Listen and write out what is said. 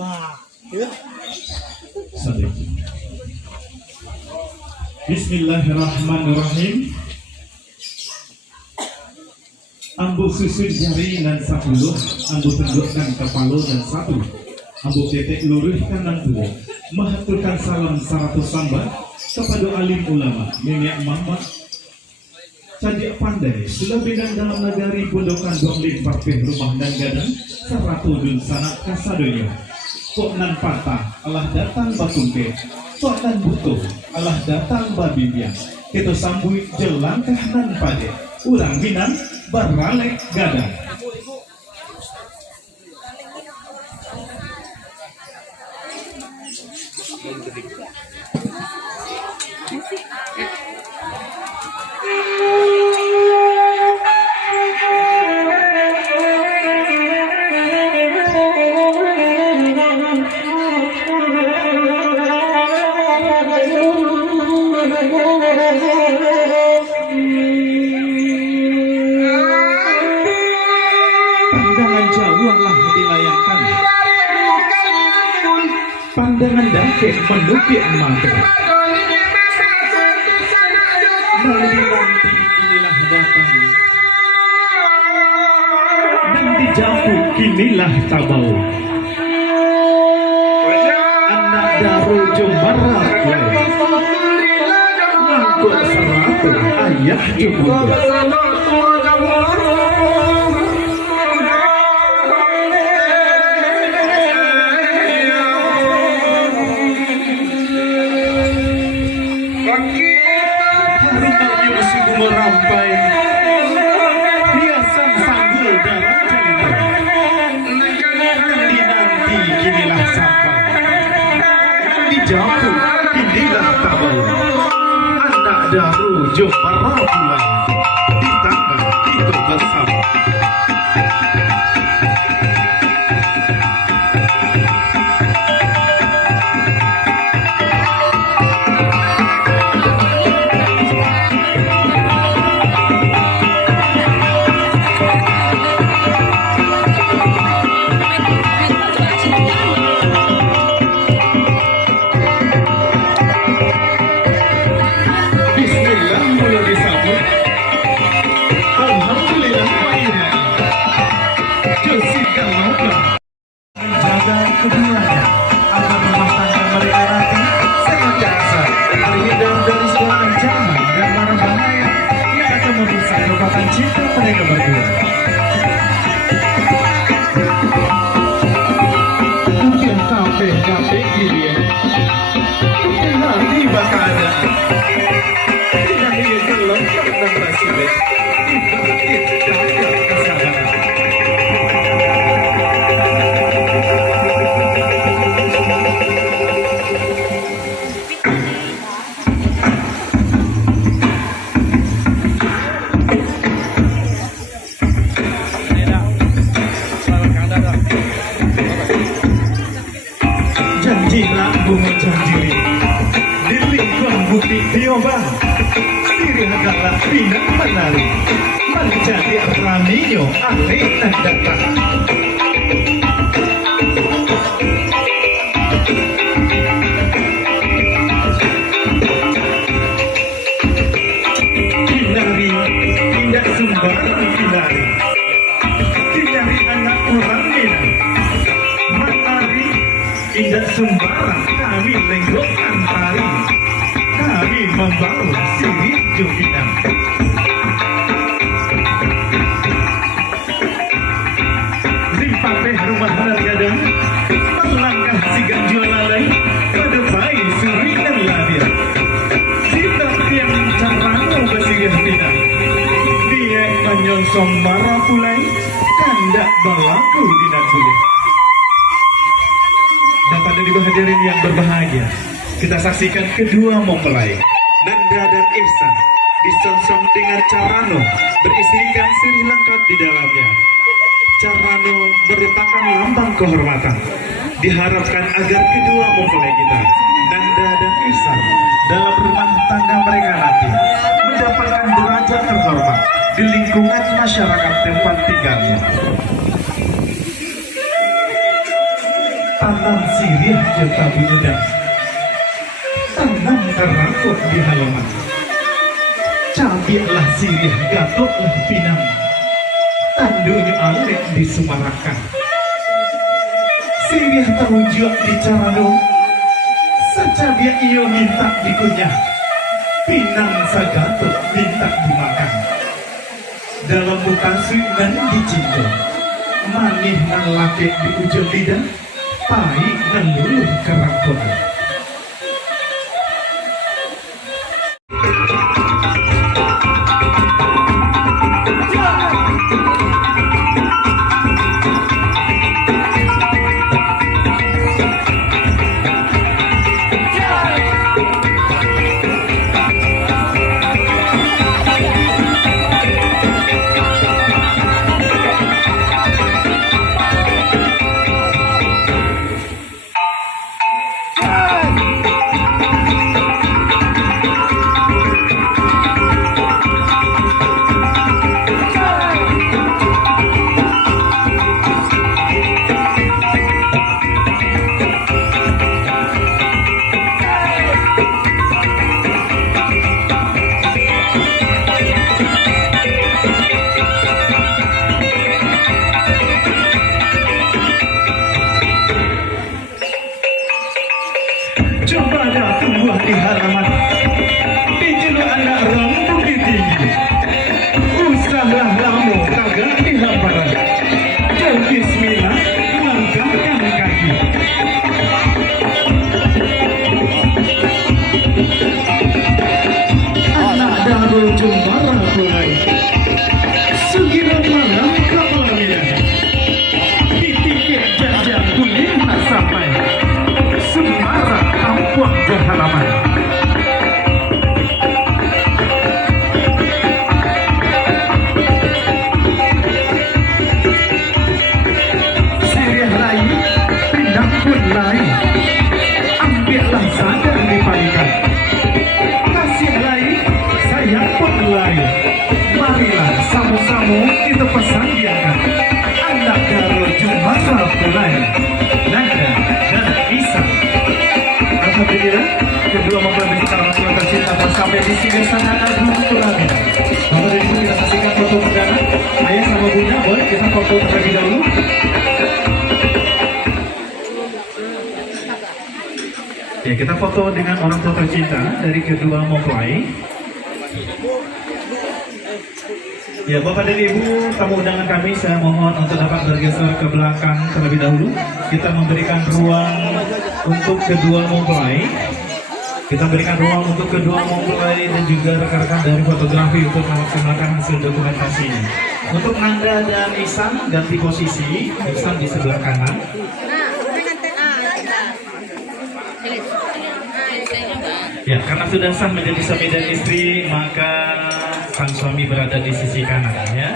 Wah, ya. Bismillahirrahmanirrahim. Ambu susun jari dan 10, ambu tundukkan kepala dan 1, ambu tetek luruh kanan tubuh. Mahaturkan salam 100 sambat kepada alim ulama, nenek mama, cadik pandai, sudah bidang dalam negari bundokan doklin parfih rumah dan gadang, 100 dun sanak kasadonya. Kok nan patah, Allah datang batumpe, kok nan butuh, Allah datang babibian. Kita sambui jelangkah nan pade, urang minang baralek gadang. Pandangan jauhlah dilayangkan, pandangan dakik menukik mata. Nanti inilah datang, dan dijauh kinilah tabau. Anak darul jumarah ngangkut 100 ayah ibu. Merampai hiasan sanggul dalam cerita. Nanti kinilah sampai, dijauh kinilah tabau. Anak daru jumarah bulan di tangan itu bersama. Keduanya agar rumah tangga mereka nanti senantiasa terhindar dari segala ancaman dan mara bahaya yang akan merusak kekuatan cinta mereka berdua. Mungkin kafe dia nanti bakal ada tidak ingin belum pernah presiden dibangkit dari kesadaran. Janjilah bunga janjiri di lingkungan butik diobang, siri adalah pinang menari menjadi ramiyo ahli dan datang. Kinari tidak sembarang kinari, kinari anak orang Minang. Tidak sembarang kami lenggokkan tari, kami membangun siri Jopinang. Zimpapeh rumah gadang, melangkah si ganjil lalai, pada bayi suri dan ladir. Kita yang carano bersirih pinang, dia menyonsong marah pulai, kandak berlaku dinan boleh. Dan pada di hadirin yang berbahagia, kita saksikan kedua mempelai Nanda dan Ihsan disongsong dengan Carano berisikan sirih lengkap di dalamnya. Carano merupakan lambang kehormatan. Diharapkan agar kedua mempelai kita Nanda dan Ihsan dalam rumah tangga mereka nanti mendapatkan derajat terhormat di lingkungan masyarakat tempat tinggalnya. tanam sirih juta budang, tanam terakut di halaman, cabitlah sirih gatoklah pinang, tandunya alek disumarakan, sirih terujak di carano, sacadia iyo minta dikunyah, pinang sagatot minta dimakan, dalam bukan suinan dicinta, manih nan laki di ujung lidah, pahit nan luluh kerampunan. Coba ada tumbuh di halaman, dijeluk anak orang bukit tinggi, usahlah lamu kagak di hamparan, bismillah langkahkan kaki. Anak daru jumbara kulai, sugiran malam kapal minah, ditikit jajah kuning tak sampai, Semarang kampung ke halaman. Sirih lain, pinang pun lain, ambillah sadar dipalikan. Kasih lain, sayang pun lain. Marilah sama-sama kita persanggiakan. Anak Daro Jumbara Kulai, Nanda dan Isa. Alhamdulillah, kedua mempelai bercakap yang tercinta sampai di sini sangat agung lagi. Maka dari sini kita saksikan foto perdana. Ayah sama bunda, boleh kita foto terlebih dahulu. Ya, kita foto dengan orang tua tercinta dari kedua mempelai. Ya, Bapak dan Ibu, tamu undangan kami, saya mohon untuk dapat bergeser ke belakang terlebih dahulu. Kita memberikan ruang untuk kedua mempelai. Kita berikan ruang untuk kedua mempelai dan juga rekan-rekan dari fotografi untuk melaksanakan hasil dokumentasinya. Untuk Nanda dan Ihsan ganti posisi, Ihsan di sebelah kanan. Ya, karena sudah sah menjadi suami dan istri, maka sang suami berada di sisi kanan, ya.